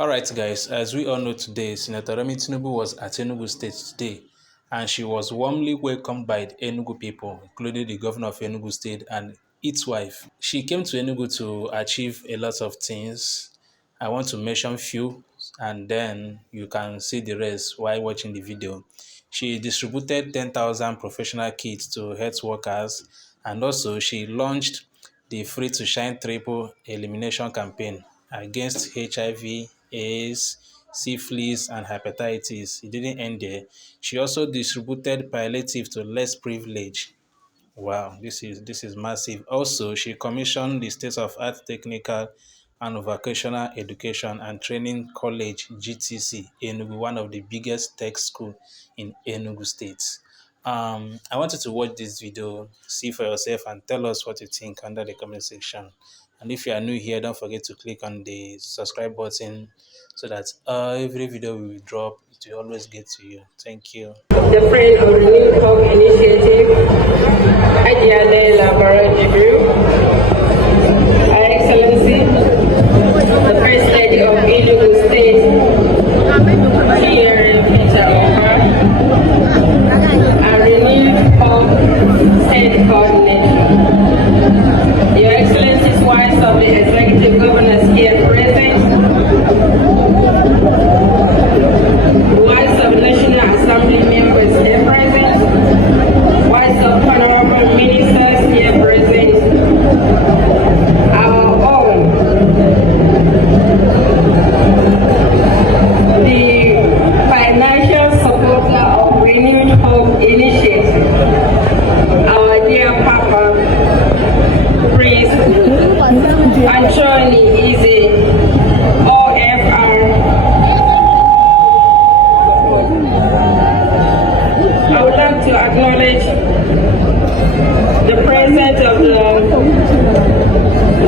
All right, guys, as we all know today, Senator Remi Tinubu was at Enugu State today, and she was warmly welcomed by the Enugu people, including the governor of Enugu State and its wife. She came to Enugu to achieve a lot of things. I want to mention few, and then you can see the rest while watching the video. She distributed 10,000 professional kits to health workers, and also she launched the Free to Shine Triple Elimination Campaign against HIV, AIDS, syphilis, and hepatitis. It didn't end there. She also distributed palliatives to less privileged. Wow, this is massive. Also, she commissioned the State of Art Technical and Vocational Education and Training College (GTC) Enugu, one of the biggest tech school in Enugu State. I want you to watch this video, see for yourself, and tell us what you think under the comment section. And if you are new here, don't forget to click on the subscribe button so that every video we will drop, it will always get to you. Thank you. The friend of the New Talk Initiative, Adiale Labara Jibril, Her Excellency, the First Lady of Enugu State, here Peter Oka, and Renewed Hope State Coordinator. Your Excellencies, wives of the Executive Governors here present, wives of National Assembly members here present, wives of honorable ministers here present, our own, the financial supporter of Renewed Hope Initiative, our dear Papa, Priest Anthony is a OFR. I would like to acknowledge the presence of the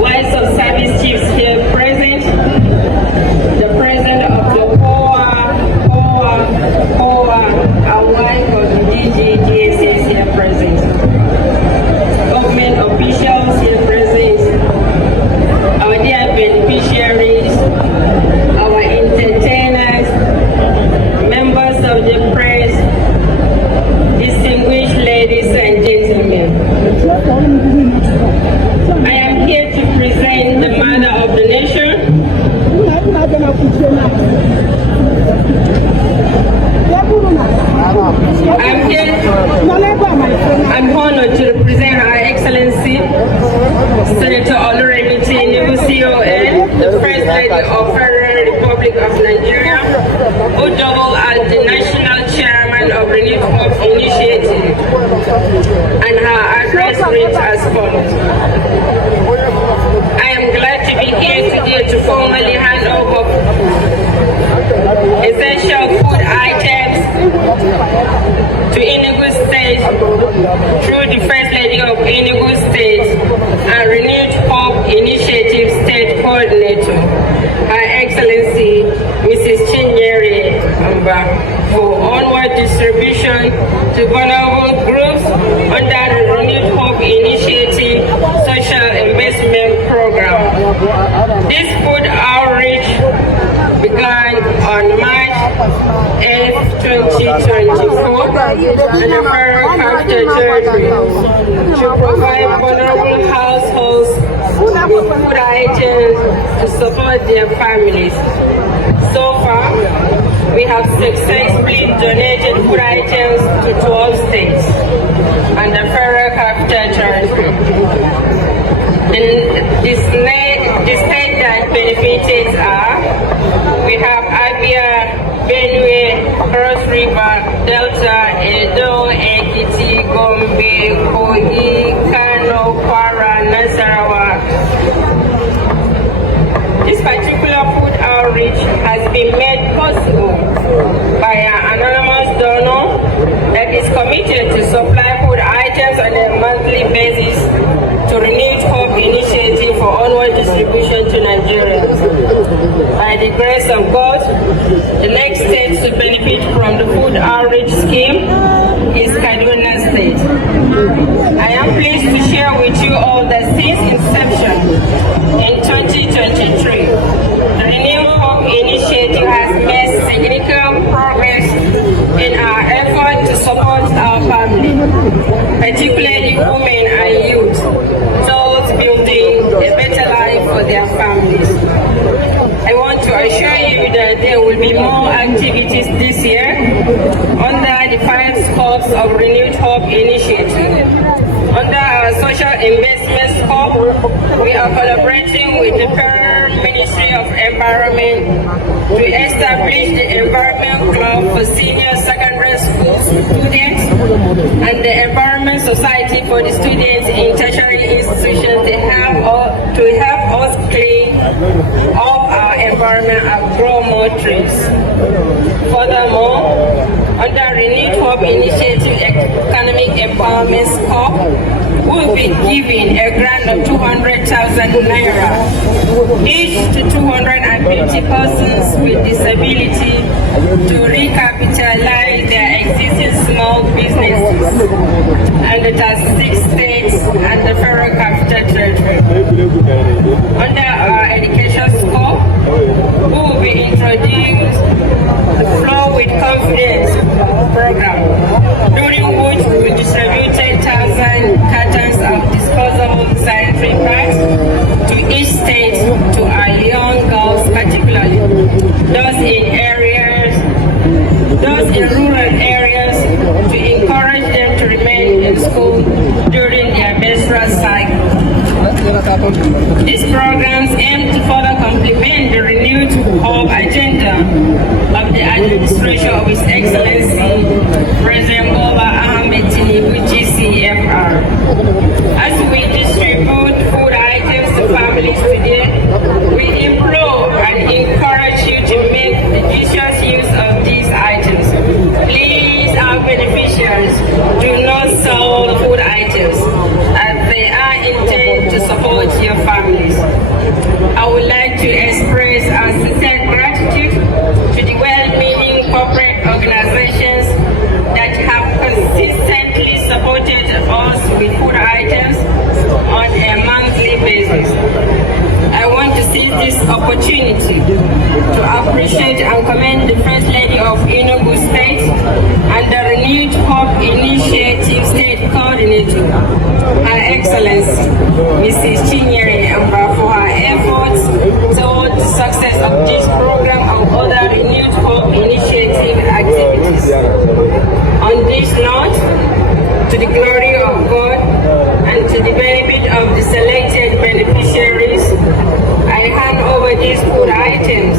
wives of service chiefs here present, the president of the COA, and wife of the DGDSS here present, government officials here present, our dear beneficiaries, our entertainers, members of the press, distinguished ladies and gentlemen. I am here to present the mother of the nation. I'm honored to represent Her Excellency Senator Remi Tinubu, CON, the First Lady of Federal Republic of Nigeria, who doubled as the National Chairman of Renewed Hope Initiative, and her address reads as follows. I am glad to be here today to formally hand over essential food items to Enugu State through the First Lady of Enugu State and Renewed Hope Initiative State Coordinator, Her Excellency Mrs. Chinyere Amba, for onward distribution to vulnerable groups under the Renewed Hope Initiative Social Investment Program. This food outreach began on March 8, 2024 in the Federal Capital Territory to provide vulnerable households with food items to support their families. So far, we have successfully donated food items to 12 states and the Federal Capital Territory. The states that benefited are, we have Abia, Benue, Cross River, Delta, Edo, Ekiti, Gombe, Kogi, Kano, Kwara, Nasarawa. This particular food outreach has been made possible by an anonymous donor that is committed to supply food items on a monthly basis to Renewed Hope Initiative for onward distribution to Nigerians. By the grace of God, the next state to benefit from the food outreach scheme is Kaduna State. I am pleased to share with you all that since inception in 2023, the Renewed Hope Initiative be more activities this year under the 5 scopes of Renewed Hope Initiative. Under our social investment scope, we are collaborating with the Federal Ministry of Environment to establish the Environment Club for senior secondary school students and the Environment Society for the students in tertiary institutions to help us clean up our environment and grow more trees. Furthermore, under Renewed Hope Initiative Economic Empowerment Scope, we'll be giving a grant of 200,000 naira each to 250 persons with disability to recapitalize their existing small businesses and the 6 states and the federal capital territory. Under our education scope, we will be introducing the Flow with Confidence program, during which we will distribute 10,000 cartons of disposable sanitary pads to each state to our young girls, particularly those in rural areas, to encourage them to remain in school during their menstrual cycle. These programs aim to further complement the renewed hope agenda of the administration of His Excellency President Wole Ahmed Tinubu GCFR. As we distribute food items to families today, we implore and encourage you to make judicious use of these items. Please, our beneficiaries, do not sell the food items as they are intended to support your families. I would like to express our sincere gratitude to the well-meaning corporate organizations that have consistently supported us with food items on a monthly basis. I want to seize this opportunity to appreciate and commend the First Lady of Enugu State and the Renewed Hope Initiative State Coordinator, Her Excellency Mrs. Chinyere Amba, for her efforts towards the success of this program and other Renewed Hope Initiative activities. On this note, to the glory of God and to the benefit of the selected beneficiaries, I hand over these food items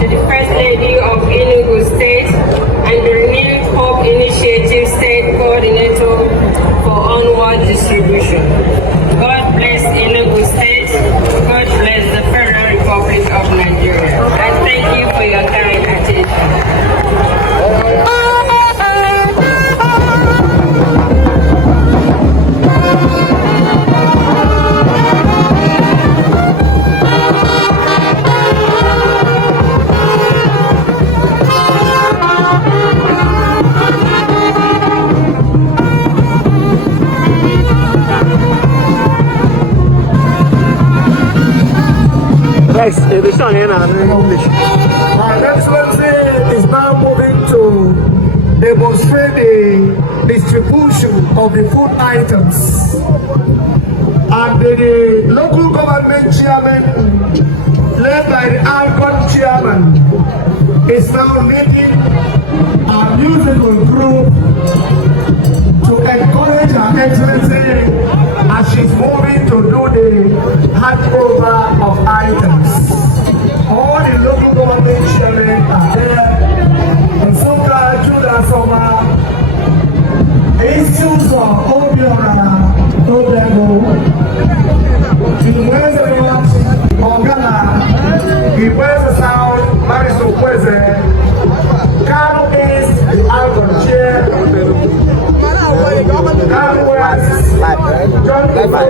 to the First Lady of Enugu State and the Renewed Hope Initiative State Coordinator for onward distribution. God bless Enugu State. God bless the Federal Republic of Nigeria. And thank you for your kind attention. Yes, the song in English. My Excellency is now moving to demonstrate the distribution of the food items. And the local government chairman, led by the Alcon chairman, is now leading a musical group to encourage Her Excellency as she's moving to do the handover of items. All the local government chairmen are there. The Soka, Judah Soma, Issues of Obiora, Obego, the West Ogana, the West South, Mariso Kweze, Kano East, the Algon Chair, Kano West, John Kefo,